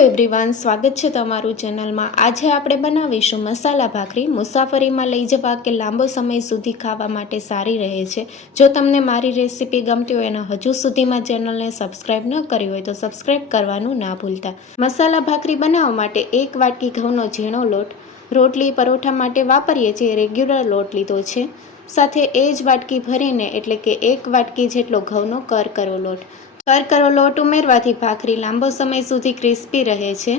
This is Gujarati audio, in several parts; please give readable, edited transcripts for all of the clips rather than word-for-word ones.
એવરીવન, સ્વાગત છે તમારું ચેનલમાં। આજે આપણે બનાવીશું મસાલા ભાખરી। મુસાફરીમાં લઈ જવા કે લાંબો સમય સુધી ખાવા માટે સારી રહે છે। જો તમને મારી રેસીપી ગમતી હોય અને હજુ સુધીમાં ચેનલને સબસ્ક્રાઈબ ન કરી હોય તો સબસ્ક્રાઈબ કરવાનું ના ભૂલતા। મસાલા ભાખરી બનાવવા માટે 1 વાટકી ઘઉંનો ઝીણો લોટ, રોટલી પરોઠા માટે વાપરીએ છીએ રેગ્યુલર લોટ લીધો છે। સાથે એ જ વાટકી ભરીને એટલે કે 1 વાટકી જેટલો ઘઉંનો કરકરો લોટ। કરકરો લોટ ઉમેરવાથી ભાખરી લાંબો સમય સુધી ક્રિસ્પી રહે છે,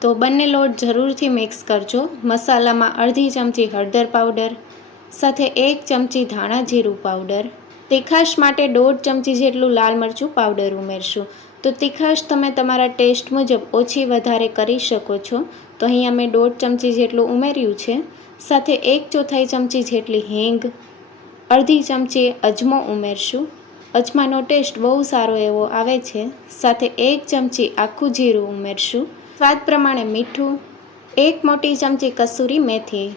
તો બંને લોટ જરૂરથી મિક્સ કરજો। મસાલામાં અડધી ચમચી હળદર પાવડર, સાથે 1 ચમચી ધાણા જીરું પાવડર, તીખાશ માટે 1.5 ચમચી જેટલું લાલ મરચું પાવડર ઉમેરશું। તો તીખાશ તમે તમારા ટેસ્ટ મુજબ ઓછી વધારે કરી શકો છો। તો અહીંયા મેં 1.5 ચમચી જેટલું ઉમેર્યું છે। સાથે 1/4 ચમચી જેટલી હિંગ, અડધી ચમચી અજમો ઉમેરશું। અજમાનો ટેસ્ટ બહુ સારો એવો આવે છે। સાથે 1 ચમચી આખું જીરું ઉમેરશું। સ્વાદ પ્રમાણે મીઠું, 1 મોટી ચમચી કસૂરી મેથી,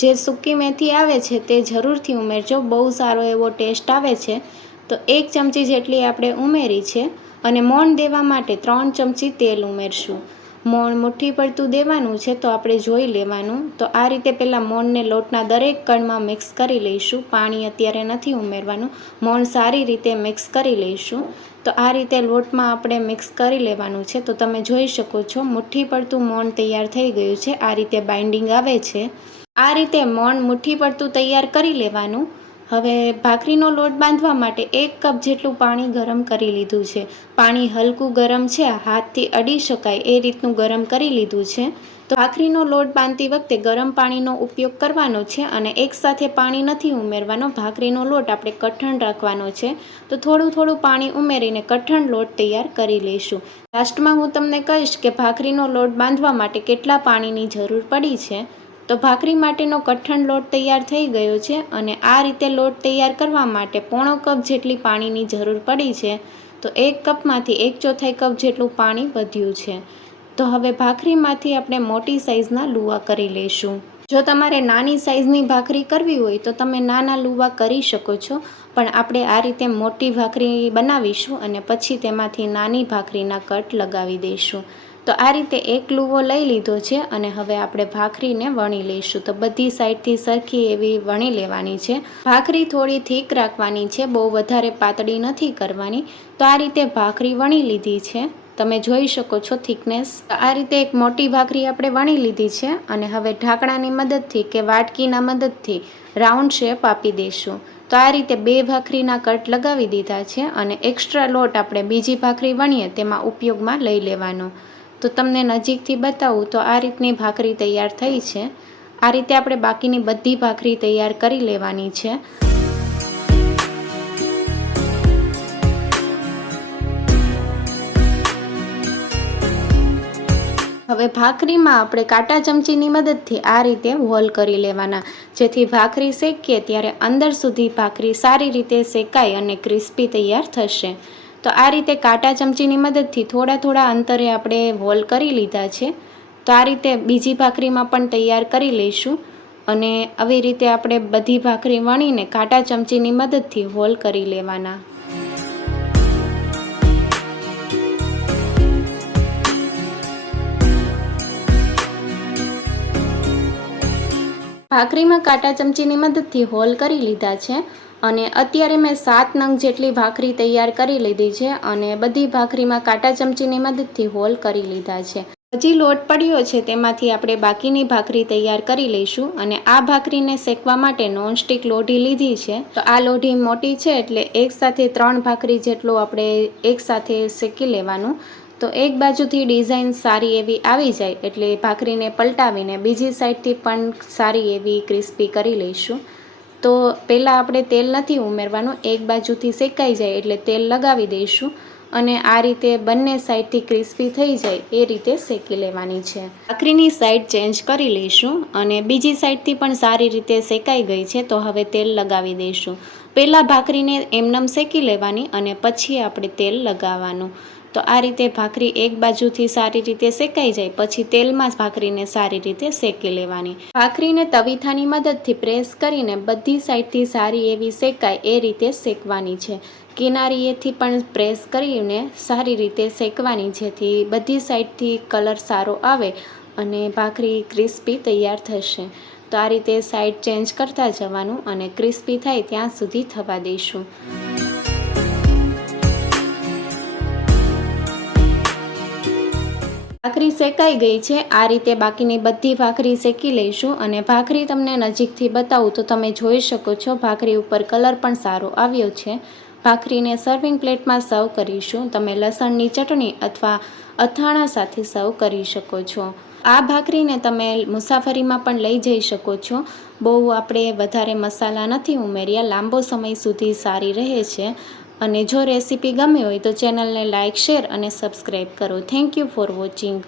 જે સૂકી મેથી આવે છે તે જરૂરથી ઉમેરજો, બહુ સારો એવો ટેસ્ટ આવે છે। તો 1 ચમચી જેટલી આપણે ઉમેરી છે। અને મોણ દેવા માટે 3 ચમચી તેલ ઉમેરશું। મોણ મુઠ્ઠી પડતું દેવાનું છે, તો આપણે જોઈ લેવાનું। તો આ રીતે પહેલાં મોણને લોટના દરેક કણમાં મિક્સ કરી લઈશું। પાણી અત્યારે નથી ઉમેરવાનું, મોણ સારી રીતે મિક્સ કરી લઈશું। તો આ રીતે લોટમાં આપણે મિક્સ કરી લેવાનું છે। તો તમે જોઈ શકો છો મુઠ્ઠી પડતું મોણ તૈયાર થઈ ગયું છે। આ રીતે બાઇન્ડિંગ આવે છે। આ રીતે મોણ મુઠ્ઠી પડતું તૈયાર કરી લેવાનું। હવે ભાખરીનો લોટ બાંધવા માટે 1 કપ જેટલું પાણી ગરમ કરી લીધું છે। પાણી હલકું ગરમ છે, હાથથી અડી શકાય એ રીતનું ગરમ કરી લીધું છે। તો ભાખરીનો લોટ બાંધતી વખતે ગરમ પાણીનો ઉપયોગ કરવાનો છે અને એકસાથે પાણી નથી ઉમેરવાનો। ભાખરીનો લોટ આપણે કઠણ રાખવાનો છે, તો થોડું થોડું પાણી ઉમેરીને કઠણ લોટ તૈયાર કરી લઈશું। લાસ્ટમાં હું તમને કહીશ કે ભાખરીનો લોટ બાંધવા માટે કેટલા પાણીની જરૂર પડી છે। તો ભાખરી માટેનો કઠણ લોટ તૈયાર થઈ ગયો છે અને આ રીતે લોટ તૈયાર કરવા માટે 1/4 કપ જેટલી પાણીની જરૂર પડી છે। તો 1 કપમાંથી 1/4 કપ જેટલું પાણી વધ્યું છે। તો હવે ભાખરીમાંથી આપણે મોટી સાઇઝના લુવા કરી લઈશું। જો તમારે નાની સાઇઝની ભાખરી કરવી હોય તો તમે નાના લુવા કરી શકો છો, પણ આપણે આ રીતે મોટી ભાખરી બનાવીશું અને પછી તેમાંથી નાની ભાખરીના કટ લગાવી દઈશું। તો આ રીતે 1 લુવો લઈ લીધો છે અને હવે આપણે ભાખરીને વણી લઈશું। તો બધી સાઈડથી સરખી એવી વણી લેવાની છે। ભાખરી થોડી થીક રાખવાની છે, બહુ વધારે પાતળી નથી કરવાની। તો આ રીતે ભાખરી વણી લીધી છે, તમે જોઈ શકો છો થિકનેસ। આ રીતે એક મોટી ભાખરી આપણે વણી લીધી છે અને હવે ઢાંકણાની મદદથી કે વાટકીના મદદથી રાઉન્ડ શેપ આપી દઈશું। તો આ રીતે 2 ભાખરીના કટ લગાવી દીધા છે અને એક્સ્ટ્રા લોટ આપણે બીજી ભાખરી વણીએ તેમાં ઉપયોગમાં લઈ લેવાનો। તો તમને નજીકથી બતાવું તો આ રીતની ભાખરી તૈયાર થઈ છે। આ રીતે આપણે બાકીની બધી ભાખરી તૈયાર કરી લેવાની છે। હવે ભાખરીમાં આપણે કાંટા ચમચીની મદદથી આ રીતે હોલ કરી લેવાના, જેથી ભાખરી શેકીએ ત્યારે અંદર સુધી ભાખરી સારી રીતે શેકાય અને ક્રિસ્પી તૈયાર થશે। તો આ રીતે કાંટા ચમચીની મદદથી થોડા અંતરે આપણે હોલ કરી લીધા છે। તો આ રીતે બીજી ભાખરીમાં પણ તૈયાર કરી લઈશું અને આવી રીતે આપણે બધી ભાખરી વણીને કાંટા ચમચીની મદદથી હોલ કરી લેવાના। ભાખરીમાં કાંટા ચમચીની મદદથી હોલ કરી લીધા છે અને અત્યારે મેં 7 નંગ જેટલી ભાખરી તૈયાર કરી લીધી છે અને બધી ભાખરીમાં કાંટા ચમચીની મદદથી હોલ કરી લીધા છે। હજી લોટ પડ્યો છે તેમાંથી આપણે બાકીની ભાખરી તૈયાર કરી લઈશું અને આ ભાખરીને શેકવા માટે નોનસ્ટિક લોઢી લીધી છે। તો આ લોઢી મોટી છે એટલે એકસાથે 3 ભાખરી જેટલું આપણે એકસાથે શેકી લેવાનું। તો એક બાજુથી ડિઝાઇન સારી એવી આવી જાય એટલે ભાખરીને પલટાવીને બીજી સાઈડથી પણ સારી એવી ક્રિસ્પી કરી લઈશું। તો પહેલાં આપણે તેલ નથી ઉમેરવાનું, એક બાજુથી શેકાઈ જાય એટલે તેલ લગાવી દઈશું અને આ રીતે બંને સાઈડથી ક્રિસ્પી થઈ જાય એ રીતે શેકી લેવાની છે। ભાખરીની સાઈડ ચેન્જ કરી લઈશું અને બીજી સાઈડથી પણ સારી રીતે શેકાઈ ગઈ છે, તો હવે તેલ લગાવી દઈશું। પહેલાં ભાખરીને એમનેમ શેકી લેવાની અને પછી આપણે તેલ લગાવવાનું। તો આ રીતે ભાખરી એક બાજુથી સારી રીતે શેકાઈ જાય પછી તેલમાં જ ભાખરીને સારી રીતે શેકી લેવાની। ભાખરીને તવીથાની મદદથી પ્રેસ કરીને બધી સાઈડથી સારી એવી શેકાય એ રીતે શેકવાની છે। કિનારીએથી પણ પ્રેસ કરીને સારી રીતે શેકવાની, જેથી બધી સાઈડથી કલર સારો આવે અને ભાખરી ક્રિસ્પી તૈયાર થશે. તો આ રીતે સાઈડ ચેન્જ કરતા જવાનું અને ક્રિસ્પી થાય ત્યાં સુધી થવા દઈશું. ભાખરી શેકાઈ ગઈ છે. આ રીતે બાકીની બધી ભાખરી શેકી લઈશું. અને ભાખરી તમને નજીકથી બતાવું તો તમે જોઈ શકો છો ભાખરી ઉપર કલર પણ સારો આવ્યો છે. ભાખરીને સર્વિંગ પ્લેટમાં સર્વ કરીશું. તમે લસણની ચટણી અથવા અથાણા સાથે સર્વ કરી શકો છો. આ ભાખરીને તમે મુસાફરીમાં પણ લઈ જઈ શકો છો. બહુ આપણે વધારે મસાલા નથી ઉમેર્યા, લાંબો સમય સુધી સારી રહે છે. અને જો રેસીપી ગમી હોય તો ચેનલને લાઇક, શેર અને સબસ્ક્રાઈબ કરો. Thank you for watching.